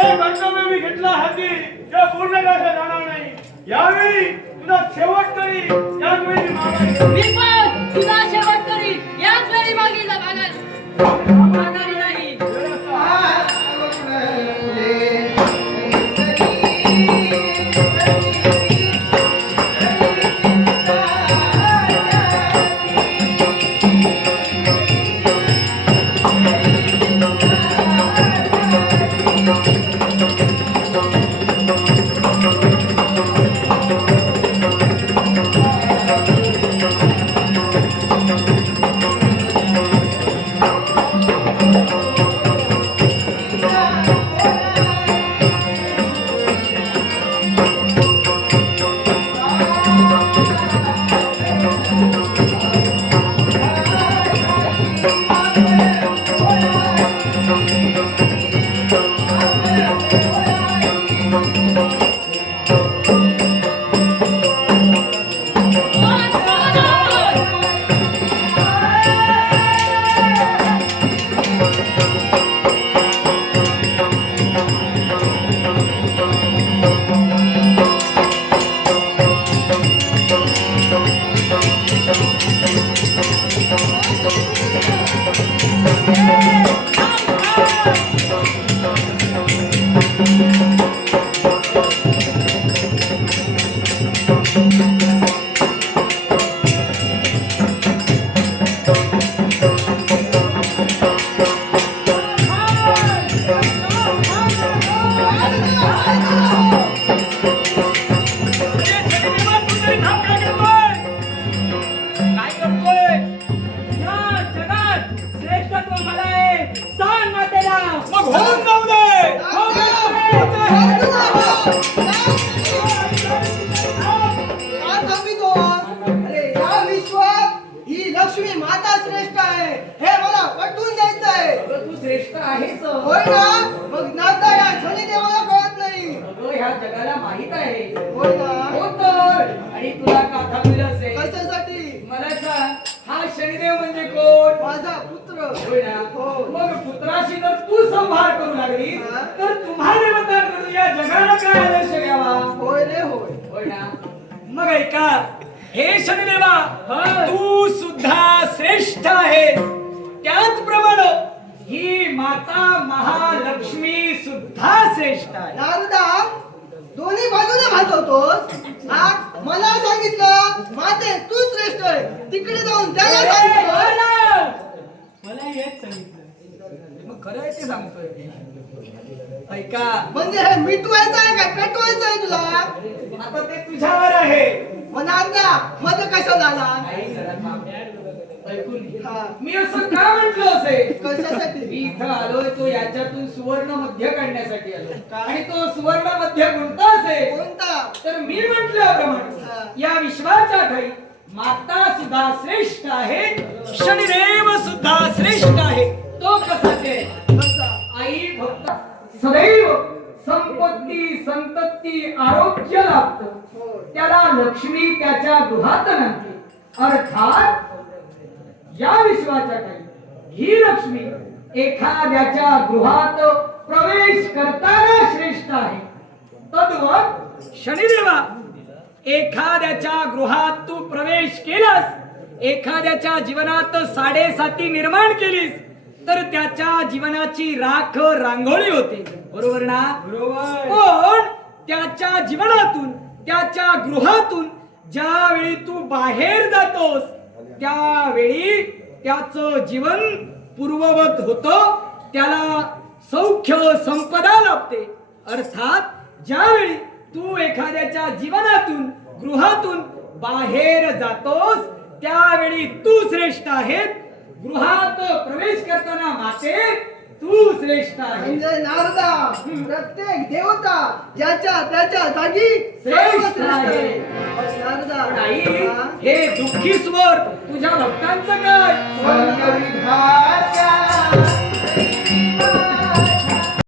जे कर्तव्य मी घेतलं हाती ते पूर्ण करता जाणार नाही. यावेळी तुझा शेवट तरी याच वेळी मागायला. मी पण तुझा शेवट करी याच वेळी मागीला मागारी नाही. लक्ष्मी माता श्रेष्ठ आहे हे मला पटवून द्यायचं आहे. तू श्रेष्ठ आहेस. होय ना? मग नाता या शनिदेवाला कळत नाही. अगं ह्या जगाला माहित आहे. होय ना? हो तर. आणि तुला का थांबलं असेल? कशासाठी? मला सांग, हा शनिदेव म्हणजे कोण? माझा पुत्र. होय ना? हो. मग पुत्राशी जर तू संभाळ करू लागली हा? तर तुम्हा देवतांकडून या जगाला काय आदर्श घ्यावा? होय रे होय. होय ना? मग ऐका, हे शनिदेवा, तू सुद्धा श्रेष्ठ आहेस. त्याचप्रमाणे ही माता महालक्ष्मी सुद्धा श्रेष्ठ आहे. नारदा दोन्ही बाजूने भाजवतोस. हा? मला सांगितलं माते तू श्रेष्ठ आहे, तिकडे जाऊन त्याला सांगितलं. मला हेच सांगितलं. मग खरं आहे ते सांगतोय. ऐका, म्हणजे हे मिटवायचं आहे का पेटवायचं आहे तुला? आता ते तुझ्यावर आहे. मग नारदा मध्ये कशाला आला? आई जरा थांब. ऐकून घे. हा. मी असं का म्हंटल असेल? कशासाठी? मी इथं आलोय तो याच्यातून सुवर्ण मध्य काढण्यासाठी आलो. आणि तो सुवर्ण मध्य कोणता असेल? कोणता? तर मी म्हटल्याप्रमाणे या विश्वाच्या ठाई माता सुद्धा श्रेष्ठ आहे, शनिदेव सुद्धा श्रेष्ठ आहे. तो कसा ते? कसा? आई भक्त सदैव संपत्ती संतती आरोग्य लाभतं. त्याला लक्ष्मी त्याच्या गृहात आणते. अर्थात या विश्वाच्या ठाई ही लक्ष्मी एखाद्याच्या गृहात प्रवेश करताना श्रेष्ठ आहे. तद्वत शनिदेवा, एखाद्याच्या गृहात तू प्रवेश केलास, एखाद्याच्या जीवनात साडेसाती निर्माण केलीस तर त्याच्या जीवनाची राख रांगोळी होते. बरोबर ना? बरोबर. पण त्याच्या जीवनातून, त्याच्या गृहातून ज्यावेळी तू बाहेर जातोस त्यावेळी त्याचं जीवन पूर्ववत होतं, त्याला सौख्य संपदा लाभते. अर्थात ज्यावेळी तू एखाद्याच्या जीवनातून, गृहातून बाहेर जातोस त्यावेळी तू श्रेष्ठ आहेस. गृहात प्रवेश करताना माते तू श्रेष्ठ आहे. म्हणजे नारदा प्रत्येक देवता ज्याच्या त्याच्या जागी श्रेष्ठ आहे. नारदा पण आई, हे दुःखी स्वर तुझ्या भक्तांचं काय? संविधान